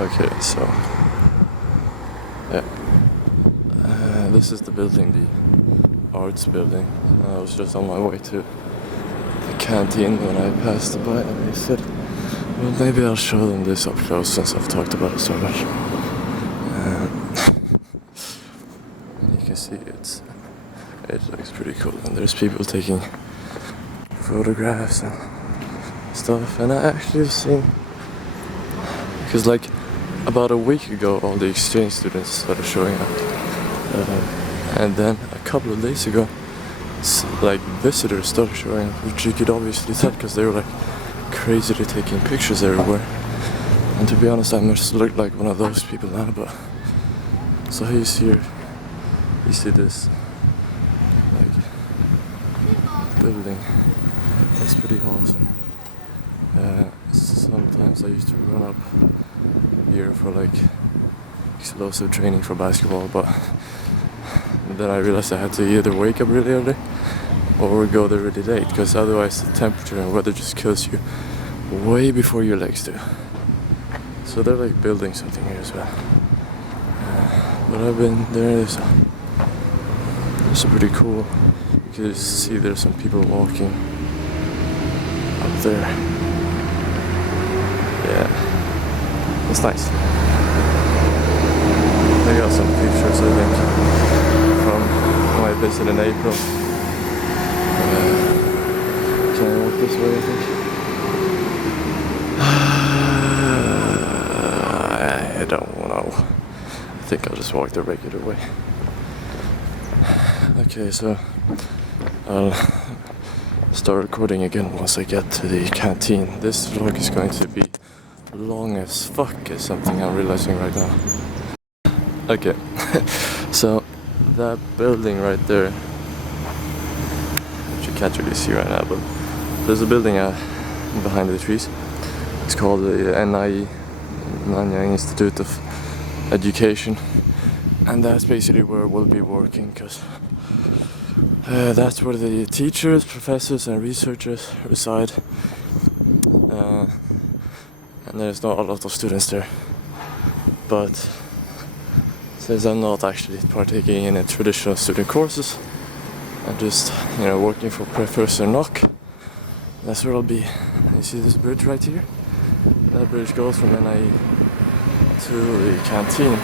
Okay, so yeah, this is the building, the arts building. I was just on my way to the canteen when I passed by, and I said, well, maybe I'll show them this up close since I've talked about it so much. You can see it looks pretty cool, and there's people taking photographs and stuff. And I actually have seen, because like about a week ago all the exchange students started showing up, and then a couple of days ago like visitors started showing up, which you could obviously tell because they were like crazily taking pictures everywhere. And to be honest, I must look like one of those people now. But so he's here, you see this like building. It's pretty awesome. Sometimes I used to run up here for like explosive training for basketball, but then I realized I had to either wake up really early or go there really late, because otherwise the temperature and weather just kills you way before your legs do. So they're like building something here as well. But I've been there, so it's pretty cool. You can see there's some people walking up there. Yeah, it's nice. I got some pictures, I think, from my visit in April. Can I walk this way, I think? I don't know. I think I'll just walk the regular way. Okay, so I'll start recording again once I get to the canteen. This vlog is going to be long as fuck, is something I'm realizing right now. Okay, so that building right there, which you can't really see right now, but there's a building behind the trees. It's called the NIE, Nanyang Institute of Education, and that's basically where we'll be working, because that's where the teachers, professors and researchers reside, and there's not a lot of students there. But since I'm not actually partaking in traditional student courses, I'm just, working for Professor Nock, that's where I'll be. You see this bridge right here? That bridge goes from NIE to the canteen,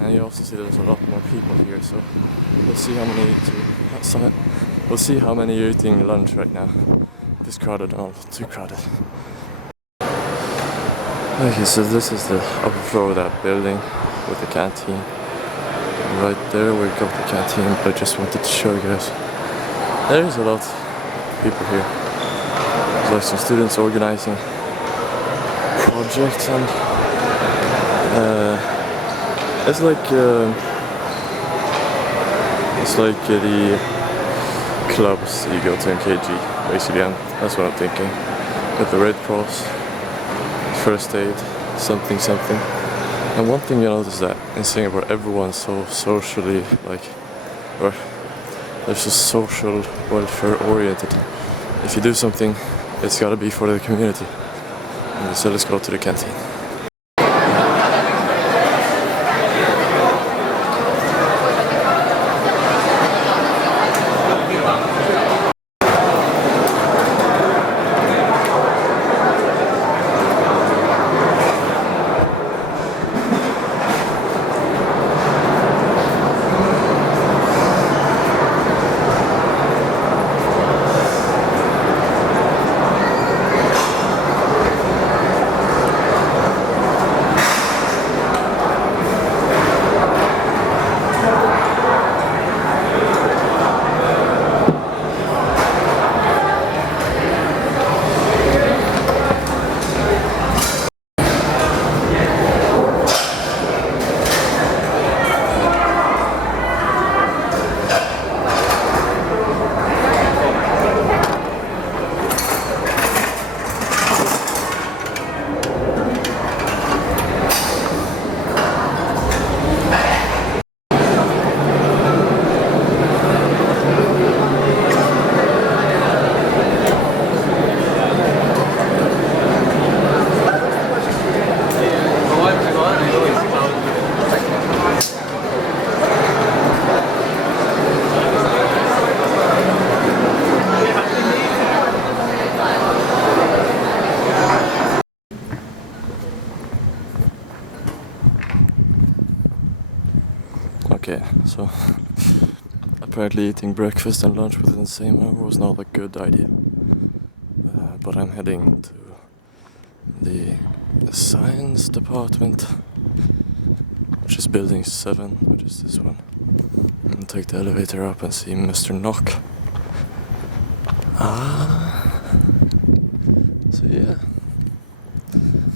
and you also see there's a lot more people here, so we'll see how many are eating lunch right now. If it's crowded or not too crowded. Okay, so this is the upper floor of that building with the canteen. Right there we got the canteen, but I just wanted to show you guys. There's a lot of people here. There's like some students organizing projects, and it's like the clubs you go to in KG, basically, and that's what I'm thinking. With the Red Cross, first aid, something. And one thing you notice is that in Singapore everyone's so socially, or they're just social welfare oriented. If you do something, it's gotta be for the community. And so let's go to the canteen. Okay, so apparently eating breakfast and lunch within the same hour was not a good idea. But I'm heading to the science department, which is building 7, which is this one. And take the elevator up and see Mr. Knock. So yeah,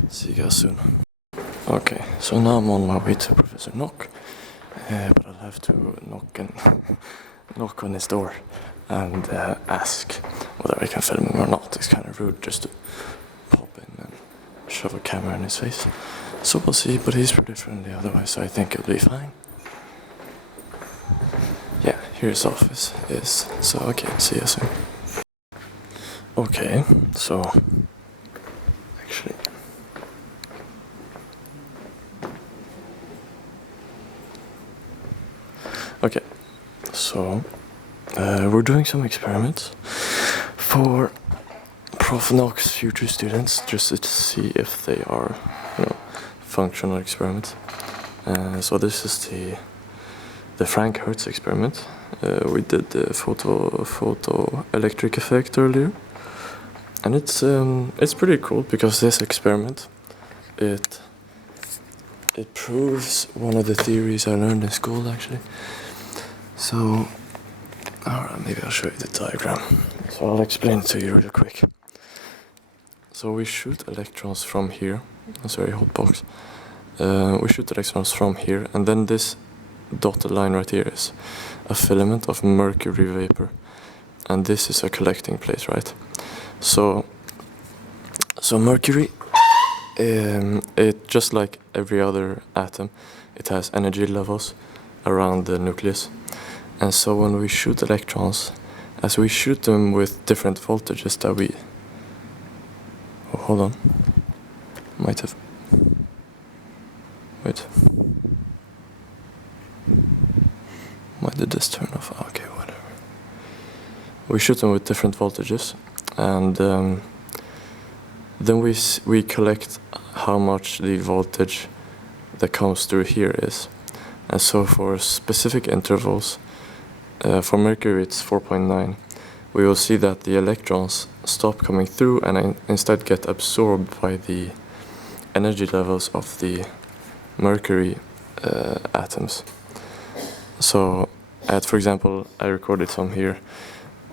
see you guys soon. Okay, so now I'm on my way to Professor Knock, but I'll have to knock on his door and ask whether I can film him or not. It's kind of rude just to pop in and shove a camera in his face. So we'll see, but he's pretty friendly otherwise, so I think it'll be fine. Yeah, here his office is, so okay, see you soon. Okay, so actually okay, so we're doing some experiments for Prof. Knock's future students, just to see if they are, functional experiments. So this is the Frank Hertz experiment. We did the photoelectric effect earlier, and it's pretty cool because this experiment it proves one of the theories I learned in school actually. So, alright, maybe I'll show you the diagram. So I'll explain it to you real quick. So we shoot electrons from here. Sorry, hot box. We shoot electrons from here, and then this dotted line right here is a filament of mercury vapor, and this is a collecting plate, right? So mercury, it just like every other atom, it has energy levels around the nucleus, and so when we shoot electrons, as we shoot them with different voltages that we... Oh, hold on. Might have... Wait. Why did this turn off? Okay, whatever. We shoot them with different voltages, and then we collect how much the voltage that comes through here is. And so for specific intervals, for mercury it's 4.9, we will see that the electrons stop coming through and instead get absorbed by the energy levels of the mercury atoms. So for example, I recorded some here.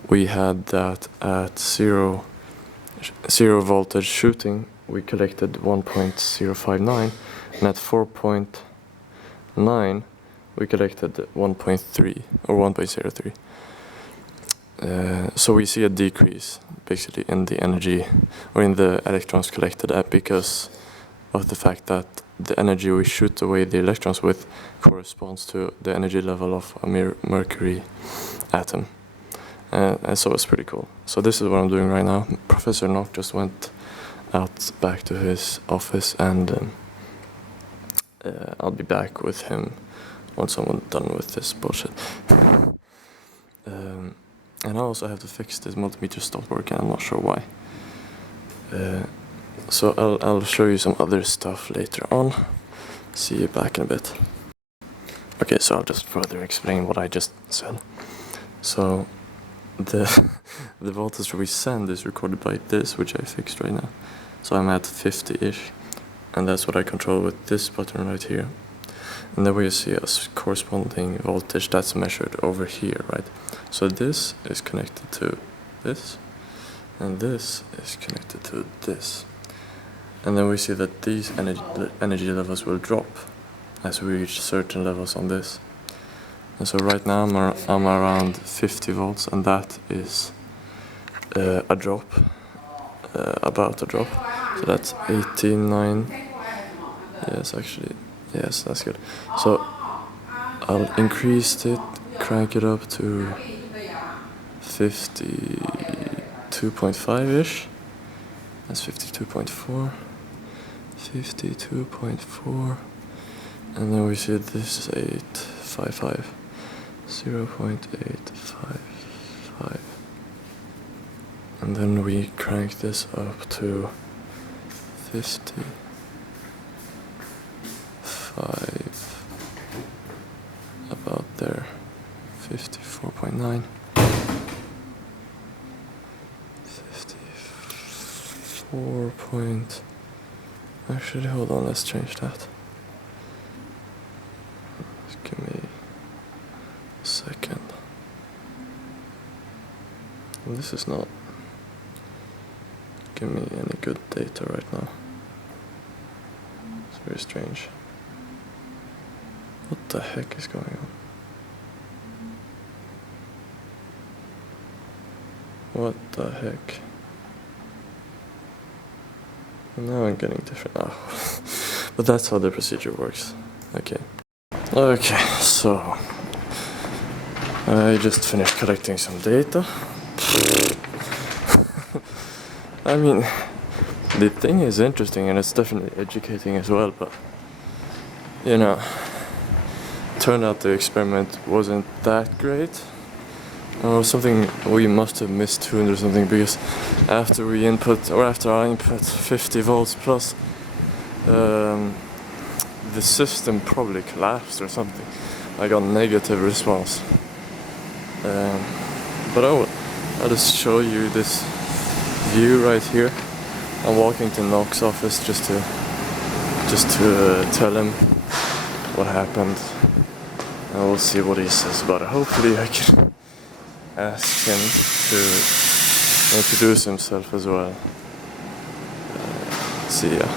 We had that at zero voltage shooting, we collected 1.059, and at 4.9 we collected 1.3 or 1.03. So we see a decrease basically in the energy or in the electrons collected because of the fact that the energy we shoot away the electrons with corresponds to the energy level of a mercury atom. And so it's pretty cool. So this is what I'm doing right now. Professor Knock just went out back to his office, and I'll be back with him once I'm done with this bullshit. And I also have to fix this multimeter stopped working, I'm not sure why. So I'll show you some other stuff later on. See you back in a bit. Okay, so I'll just further explain what I just said. So the voltage we send is recorded by this, which I fixed right now. So I'm at 50-ish, and that's what I control with this button right here. And then we see a corresponding voltage that's measured over here, right? So this is connected to this, and this is connected to this. And then we see that these energy levels will drop as we reach certain levels on this. And so right now I'm around 50 volts, and that is a drop, about a drop. So that's 18.9. Yes, actually, yes, that's good. So I'll increase it, crank it up to 52.5-ish. That's 52.4. 52.4. And then we see this is 855. 0.855. And then we crank this up to 55. 49. 54 point. Actually, hold on, let's change that. Just give me a second. This is not giving me any good data right now. It's very strange. What the heck is going on? What the heck? Now I'm getting different. But that's how the procedure works. Okay. Okay, so I just finished collecting some data. I mean, the thing is interesting and it's definitely educating as well, but you know, turned out the experiment wasn't that great. Or something we must have mistuned or something, because after I input 50 volts plus, the system probably collapsed or something. I got negative response. But I'll just show you this view right here. I'm walking to Nock's office just to tell him what happened, and we'll see what he says about it. Hopefully I can ask him to introduce himself as well. See ya.